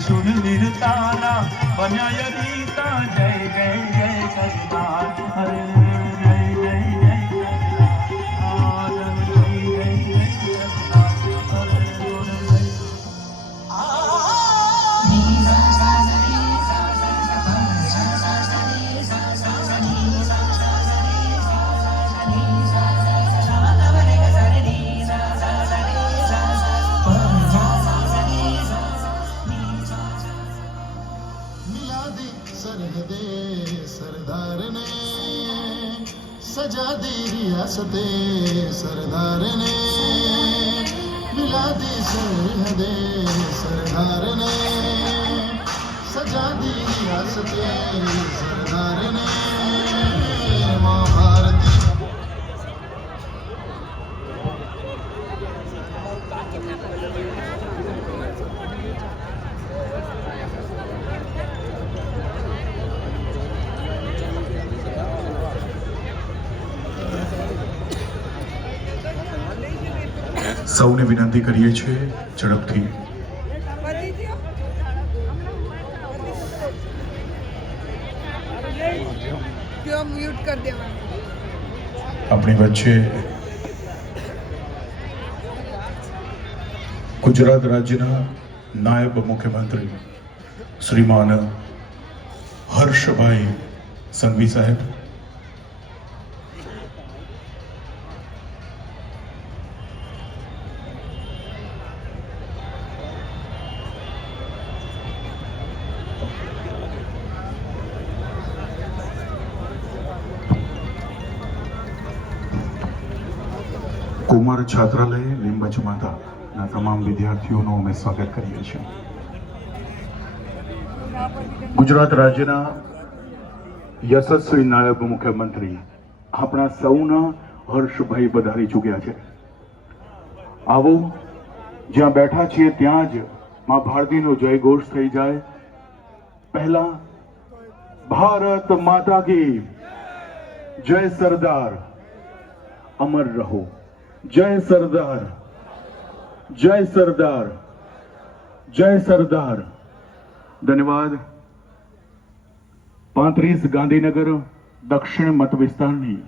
સુરવીરતાના બન્યા રીતા જય જય જય સરદાર હરે જય જય જય સરદાર જય જય જય સરદાર सरहदे सरदार ने सजा दी रियासते सरदार ने मिला दी सरहदे सरदार ने सजा दी रियासते सरदार ने माँ भारती સૌને વિનંતી કરીએ છીએ ઝડપથી આપણી વચ્ચે ગુજરાત રાજ્યના નાયબ મુખ્યમંત્રી શ્રીમાન હર્ષભાઈ સંઘવી સાહેબ, કુમાર છાત્રાલય લીંબચ માતાના તમામ વિદ્યાર્થીઓનું અમે સ્વાગત કરીએ છીએ. ગુજરાત રાજ્યના યશસ્વી નાયબ મુખ્યમંત્રી આપણા સૌના હર્ષભાઈ પધારી ચૂક્યા છે. આવો, જ્યાં બેઠા છીએ ત્યાં જ મા ભારતીનો જય ઘોષ થઈ જાય. પહેલા ભારત માતા કી જય, સરદાર અમર રહો. જય સરદાર, જય સરદાર, જય સરદાર. ધન્યવાદ. 35 ગાંધીનગર દક્ષિણ મત વિસ્તારની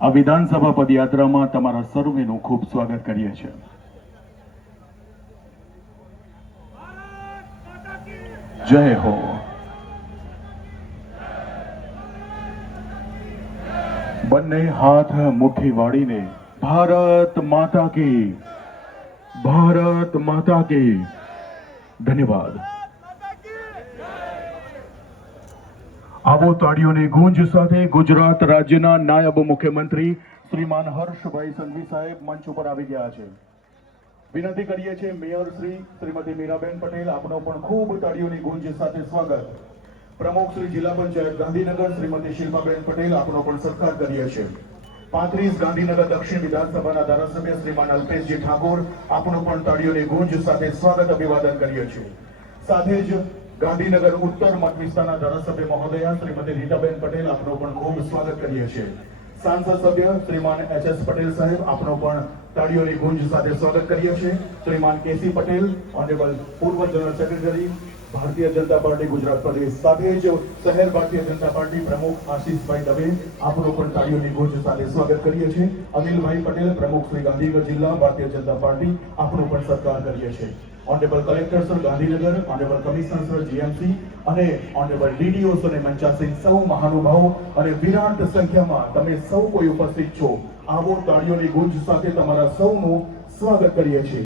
આ વિધાનસભા પદયાત્રામાં તમારા સર્વેનું ખૂબ સ્વાગત કરીએ છીએ. જય હો. બંને હાથ મુઠ્ઠી વાળીને ભારત માતા કી, ભારત માતા કી. ધન્યવાદ. આવો તાળીઓની ગૂંજ સાથે ગુજરાત રાજ્યના નાયબ મુખ્યમંત્રી શ્રીમાન હર્ષભાઈ સંઘવી સાહેબ મંચ ઉપર આવી ગયા છે. વિનંતી કરીએ છીએ મેયર શ્રીમતી મીરાબેન પટેલ, આપનો પણ ખૂબ તાળીઓની ગૂંજ સાથે સ્વાગત. પ્રમુખ શ્રી જિલ્લા પંચાયત ગાંધીનગર શ્રીમતી શિલ્પાબેન પટેલ, આપનો પણ સત્કાર કરીએ છીએ. 35 ગાંધીનગર દક્ષિણ વિધાનસભાના ધારાસભ્ય શ્રીમાન અલ્પેશજી ઠાકોર, આપનું પણ તાળીઓની ગૂંજ સાથે સ્વાગત અભિવાદન કરીએ છીએ. સાથે જ ગાંધીનગર ઉત્તર મત વિસ્તારના ધારાસભ્ય મહોદયા શ્રીમતી રીટાબેન પટેલ, આપનું પણ ખૂબ સ્વાગત કરીએ છીએ. સાંસદ સભ્ય શ્રીમાન એચ.એસ. પટેલ સાહેબ, આપનું પણ તાળીઓની ગૂંજ સાથે સ્વાગત કરીએ છીએ. શ્રીમાન કેસી પટેલ, ઓનરેબલ પૂર્વ general secretary Bharatiya Janata party Gujarat પ્રદેશ, સાથે જ શહેર ભારતીય જનતા પાર્ટી પ્રમુખ આશીષભાઈ દવે, આપનું પણ તાળીઓની ગૂંજ સાથે સ્વાગત કરીએ છીએ. અનિલભાઈ પટેલ, પ્રમુખ શ્રી ગાંધીનગર જિલ્લા ભારતીય જનતા પાર્ટી, આપનો પણ સત્કાર કરીએ છીએ. Honourable collector sir Gandhinagar, honourable commissioner sir GMC અને ઓનરેબલ ડીડીઓ અને મંચાસી સૌ મહાનુભાવો અને વિરાટ સંખ્યામાં તમે સૌ કોઈ ઉપસ્થિત છો. આવો તાળીઓની ગૂંજ સાથે તમારા સૌનું સ્વાગત કરીએ છીએ.